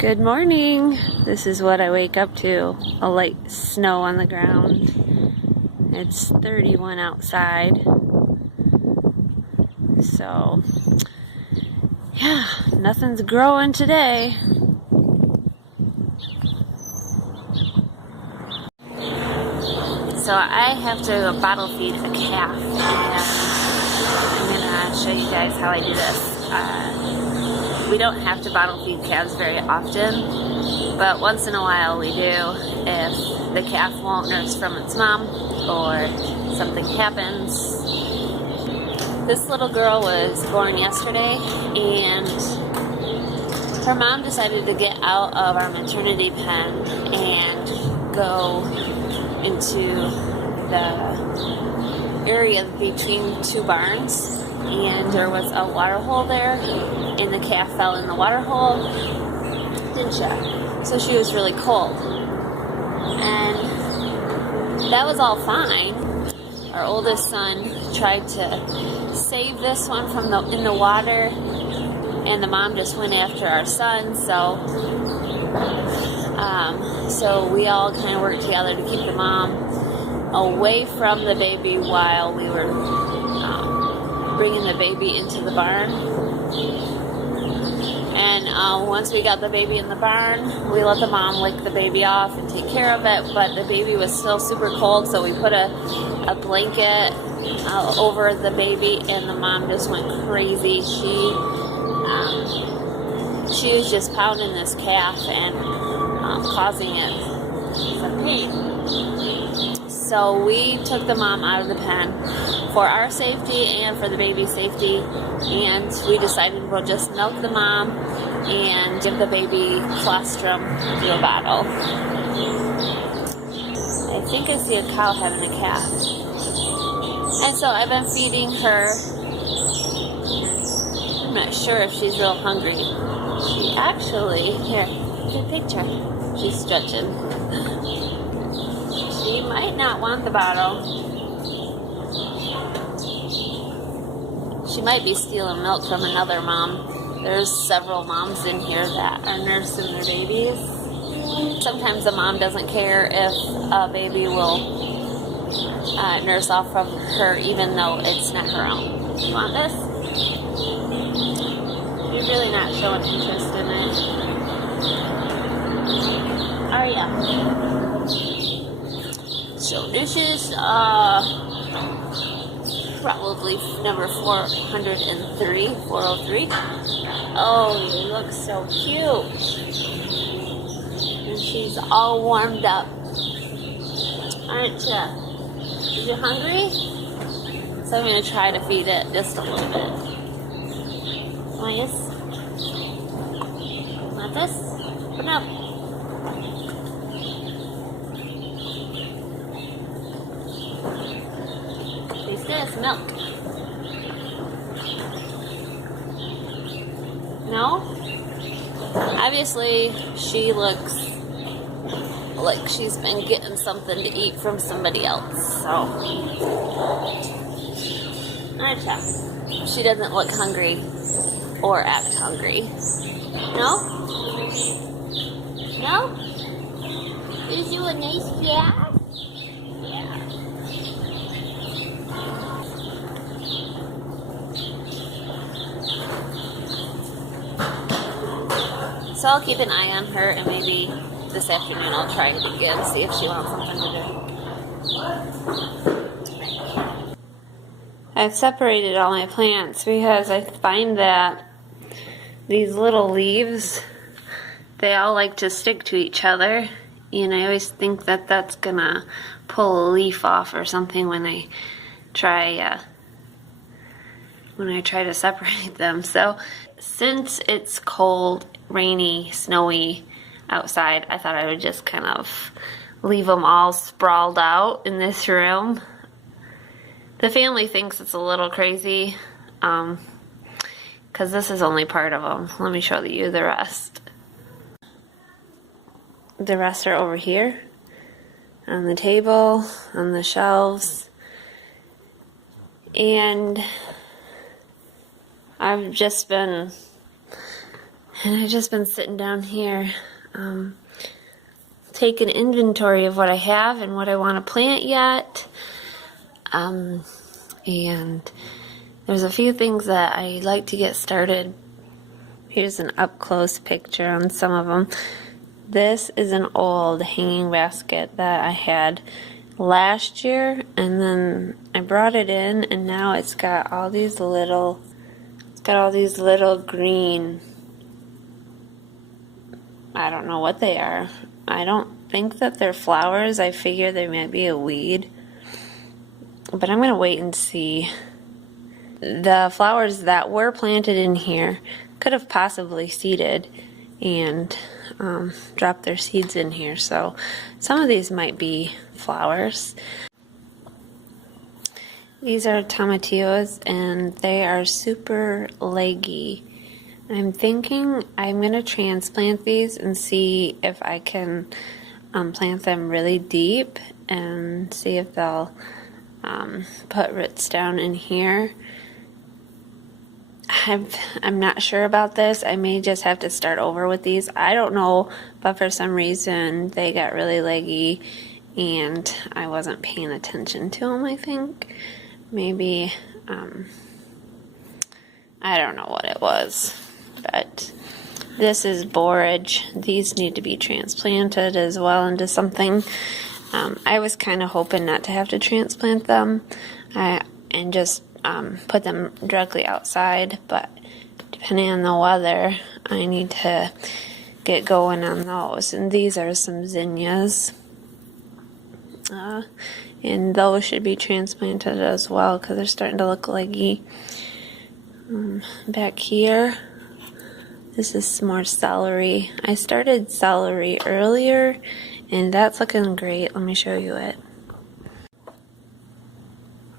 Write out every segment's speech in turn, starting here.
Good morning. This is what I wake up to. A light snow on the ground. It's 31 outside. So, yeah, nothing's growing today. So I have to bottle feed a calf, and I'm gonna show you guys how I do this. We don't have to bottle feed calves very often, but once in a while we do if the calf won't nurse from its mom or something happens. This little girl was born yesterday, and her mom decided to get out of our maternity pen and go into the area between two barns, and there was a water hole there, and the calf fell in the water hole, didn't she? So she was really cold, and that was all fine. Our oldest son tried to save this one from in the water, and the mom just went after our son, so we all kind of worked together to keep the mom away from the baby while we were bringing the baby into the barn. And once we got the baby in the barn, we let the mom lick the baby off and take care of it, but the baby was still super cold, so we put a blanket over the baby, and the mom just went crazy. She was just pounding this calf and causing it some pain. So we took the mom out of the pen for our safety and for the baby's safety, and we decided we'll just milk the mom and give the baby colostrum through a bottle. I think I see a cow having a calf. And so I've been feeding her. I'm not sure if she's real hungry. She actually, here, good picture. She's stretching. She might not want the bottle. She might be stealing milk from another mom. There's several moms in here that are nursing their babies. Sometimes the mom doesn't care if a baby will nurse off from her even though it's not her own. You want this? You're really not showing interest in it. Oh yeah. So this is probably number 403. Oh, you look so cute. And she's all warmed up. Aren't you? Is you hungry? So I'm going to try to feed it just a little bit. Nice. Want this? Open up. Taste this milk. No? Obviously, she looks like she's been getting something to eat from somebody else, so. Alright, she doesn't look hungry or act hungry. No? No? Is you a nice cat? Yeah. So I'll keep an eye on her, and maybe this afternoon I'll try it again, see if she wants something to do. I've separated all my plants because I find that these little leaves, they all like to stick to each other, and I always think that that's gonna pull a leaf off or something when I try to separate them. So since it's cold, rainy, snowy outside, I thought I would just kind of leave them all sprawled out in this room. The family thinks it's a little crazy because this is only part of them. Let me show you the rest. The rest are over here on the table, on the shelves, and I've just been And I've just been sitting down here taking inventory of what I have and what I want to plant yet. And there's a few things that I like to get started. Here's an up-close picture on some of them. This is an old hanging basket that I had last year, and then I brought it in, and now it's got all these little green, I don't know what they are. I don't think that they're flowers. I figure they might be a weed, but I'm gonna wait and see. The flowers that were planted in here could have possibly seeded and dropped their seeds in here, so some of these might be flowers. These are tomatillos, and they are super leggy. I'm thinking I'm going to transplant these and see if I can plant them really deep and see if they'll put roots down in here. I'm not sure about this. I may just have to start over with these. I don't know, but for some reason they got really leggy and I wasn't paying attention to them, I think. Maybe, I don't know what it was, but this is borage. These need to be transplanted as well into something. I was kind of hoping not to have to transplant them and just put them directly outside, but depending on the weather, I need to get going on those. And these are some zinnias, and those should be transplanted as well because they're starting to look leggy. Back here, this is some more celery. I started celery earlier, and that's looking great. Let me show you it.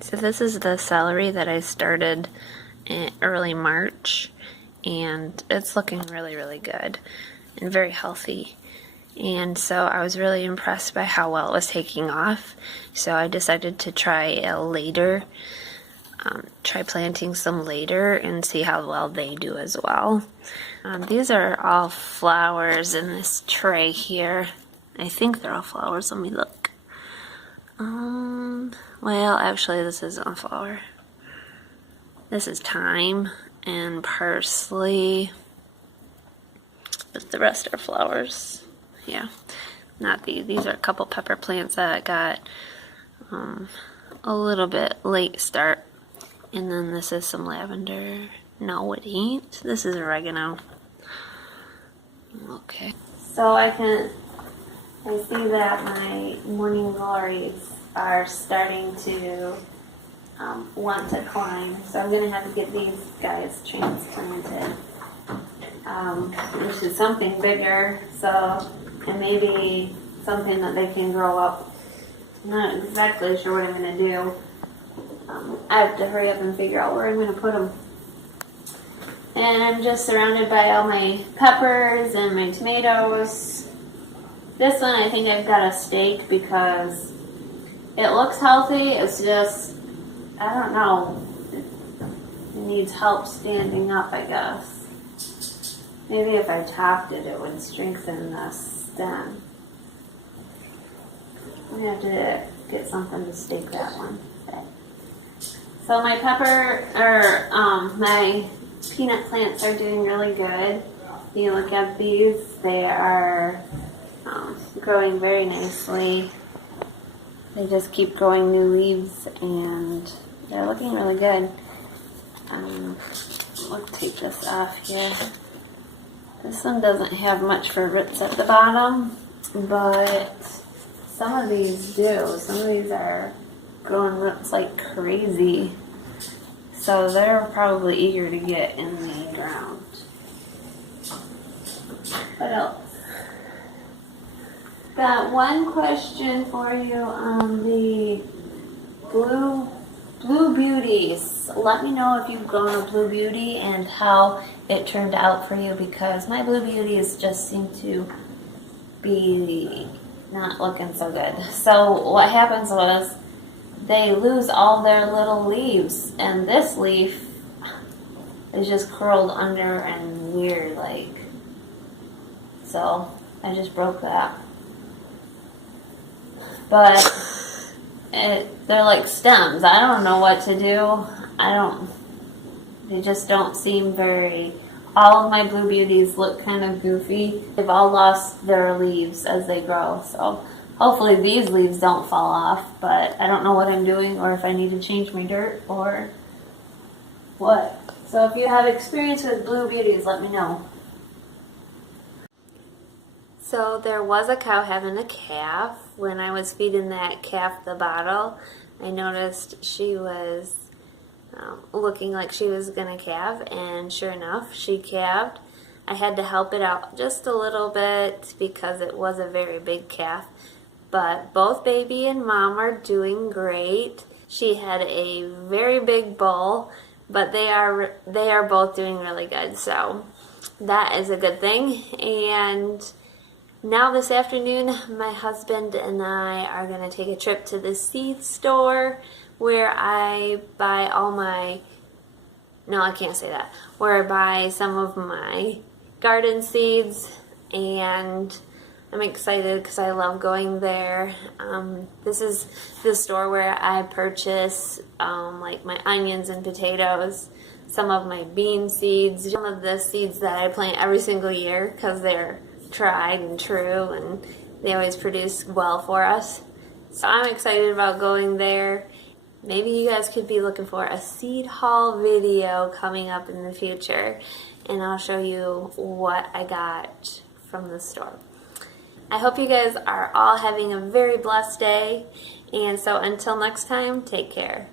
So this is the celery that I started in early March, and it's looking really, really good and very healthy. And so I was really impressed by how well it was taking off. So I decided to try planting some later and see how well they do as well. These are all flowers in this tray here. I think they're all flowers. Let me look. Well, actually, this isn't a flower. This is thyme and parsley, but the rest are flowers. Yeah, not these. These are a couple pepper plants that I got a little bit late start. And then this is some lavender. No, it ain't. This is oregano. Okay. So I see that my morning glories are starting to want to climb. So I'm going to have to get these guys transplanted. Which is something bigger, and maybe something that they can grow up. I'm not exactly sure what I'm going to do. I have to hurry up and figure out where I'm going to put them. And I'm just surrounded by all my peppers and my tomatoes. This one I think I've got a stake because it looks healthy. It's just, I don't know, it needs help standing up, I guess. Maybe if I topped it, it would strengthen the stem. I'm going to have to get something to stake that one. So my my peanut plants are doing really good. You look at these, they are growing very nicely. They just keep growing new leaves and they're looking really good. Let's take this off here. This one doesn't have much for roots at the bottom, but some of these do. Some of these are growing roots like crazy. So they're probably eager to get in the ground. What else? Got one question for you on the Blue Beauties. Let me know if you've grown a Blue Beauty and how it turned out for you, because my Blue Beauties just seem to be not looking so good. So what happens was they lose all their little leaves, and this leaf is just curled under and weird, like so I just broke that. But they're like stems. I don't know what to do. They just don't seem very, all of my blue beauties look kind of goofy. They've all lost their leaves as they grow, so hopefully these leaves don't fall off, but I don't know what I'm doing or if I need to change my dirt or what. So if you have experience with blue beauties, let me know. So there was a cow having a calf. When I was feeding that calf the bottle, I noticed she was looking like she was gonna calve, and sure enough, she calved. I had to help it out just a little bit because it was a very big calf, but both baby and mom are doing great. She had a very big bull, but they are both doing really good, so that is a good thing. And now this afternoon, my husband and I are going to take a trip to the seed store where I buy all my, no, I can't say that, where I buy some of my garden seeds, and I'm excited because I love going there. This is the store where I purchase like my onions and potatoes, some of my bean seeds, some of the seeds that I plant every single year because they're tried and true and they always produce well for us. So I'm excited about going there. Maybe you guys could be looking for a seed haul video coming up in the future, and I'll show you what I got from the store. I hope you guys are all having a very blessed day, and so until next time, take care.